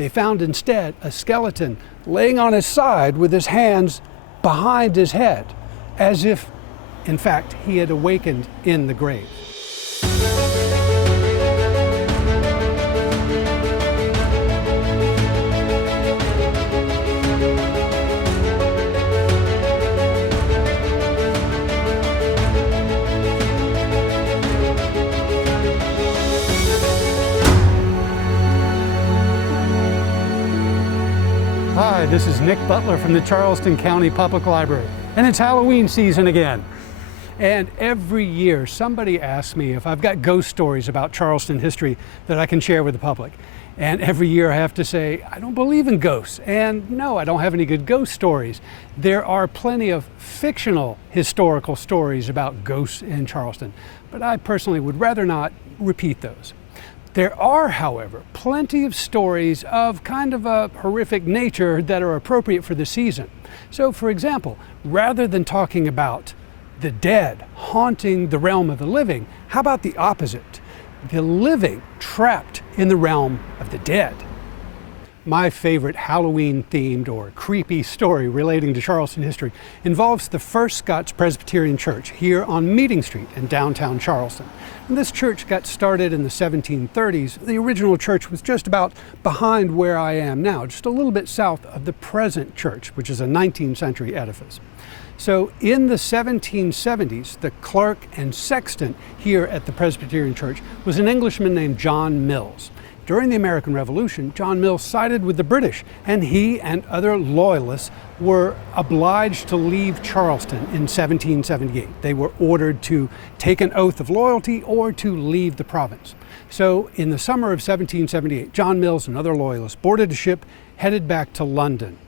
They found instead a skeleton laying on his side with his hands behind his head, as if, in fact, he had awakened in the grave. Hi, this is Nick Butler from the Charleston County Public Library, and it's Halloween season again. And every year somebody asks me if I've got ghost stories about Charleston history that I can share with the public. And every year I have to say, I don't believe in ghosts, and no, I don't have any good ghost stories. There are plenty of fictional historical stories about ghosts in Charleston, but I personally would rather not repeat those. There are, however, plenty of stories of kind of a horrific nature that are appropriate for the season. So, for example, rather than talking about the dead haunting the realm of the living, how about the opposite? The living trapped in the realm of the dead. My favorite Halloween-themed or creepy story relating to Charleston history involves the First Scots Presbyterian Church here on Meeting Street in downtown Charleston. And this church got started in the 1730s. The original church was just about behind where I am now, just a little bit south of the present church, which is a 19th century edifice. So in the 1770s, the clerk and sexton here at the Presbyterian Church was an Englishman named John Mills. During the American Revolution, John Mills sided with the British, and he and other loyalists were obliged to leave Charleston in 1778. They were ordered to take an oath of loyalty or to leave the province. So in the summer of 1778, John Mills and other loyalists boarded a ship headed back to London.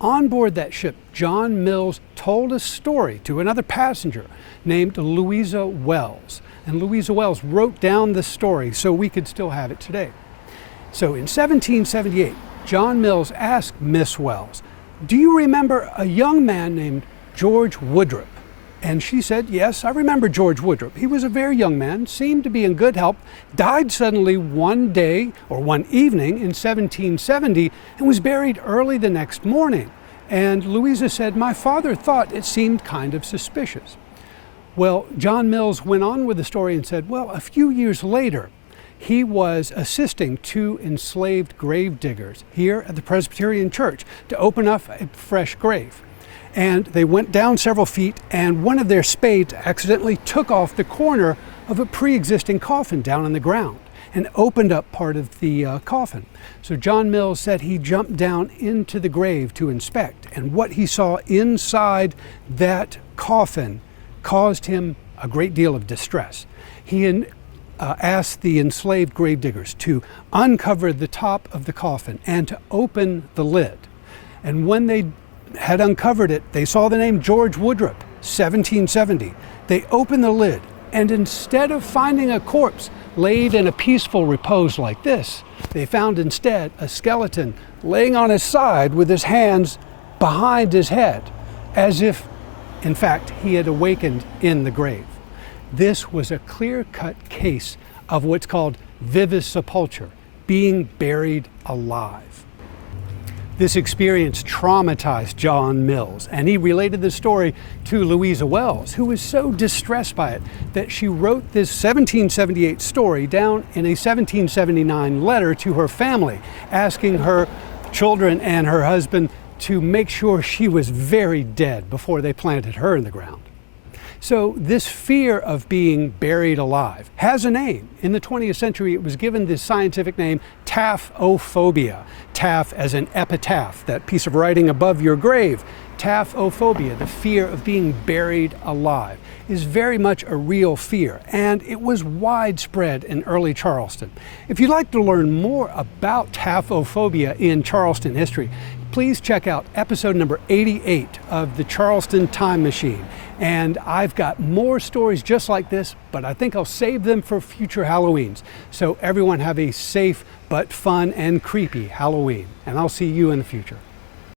On board that ship, John Mills told a story to another passenger named Louisa Wells. And Louisa Wells wrote down the story so we could still have it today. So in 1778, John Mills asked Miss Wells, "Do you remember a young man named George Woodrup?" And she said, "Yes, I remember George Woodrup. He was a very young man, seemed to be in good health, died suddenly one day or one evening in 1770 and was buried early the next morning." And Louisa said, "My father thought it seemed kind of suspicious." Well, John Mills went on with the story and said, well, a few years later, he was assisting two enslaved grave diggers here at the Presbyterian Church to open up a fresh grave. And they went down several feet, and one of their spades accidentally took off the corner of a pre-existing coffin down in the ground and opened up part of the coffin. So John Mills said he jumped down into the grave to inspect, and what he saw inside that coffin caused him a great deal of distress. He asked the enslaved gravediggers to uncover the top of the coffin and to open the lid. And when they had uncovered it, they saw the name George Woodrup, 1770. They opened the lid, and instead of finding a corpse laid in a peaceful repose like this, they found instead a skeleton laying on his side with his hands behind his head, as if, in fact, he had awakened in the grave. This was a clear-cut case of what's called vivis sepulture, being buried alive. This experience traumatized John Mills, and he related the story to Louisa Wells, who was so distressed by it that she wrote this 1778 story down in a 1779 letter to her family, asking her children and her husband to make sure she was very dead before they planted her in the ground. So this fear of being buried alive has a name. In the 20th century, it was given the scientific name taphophobia. Taph as an epitaph, that piece of writing above your grave. Taphophobia, the fear of being buried alive, is very much a real fear, and it was widespread in early Charleston. If you'd like to learn more about taphophobia in Charleston history, please check out episode number 88 of the Charleston Time Machine. And I've got more stories just like this, but I think I'll save them for future Halloweens. So everyone have a safe but fun and creepy Halloween, and I'll see you in the future.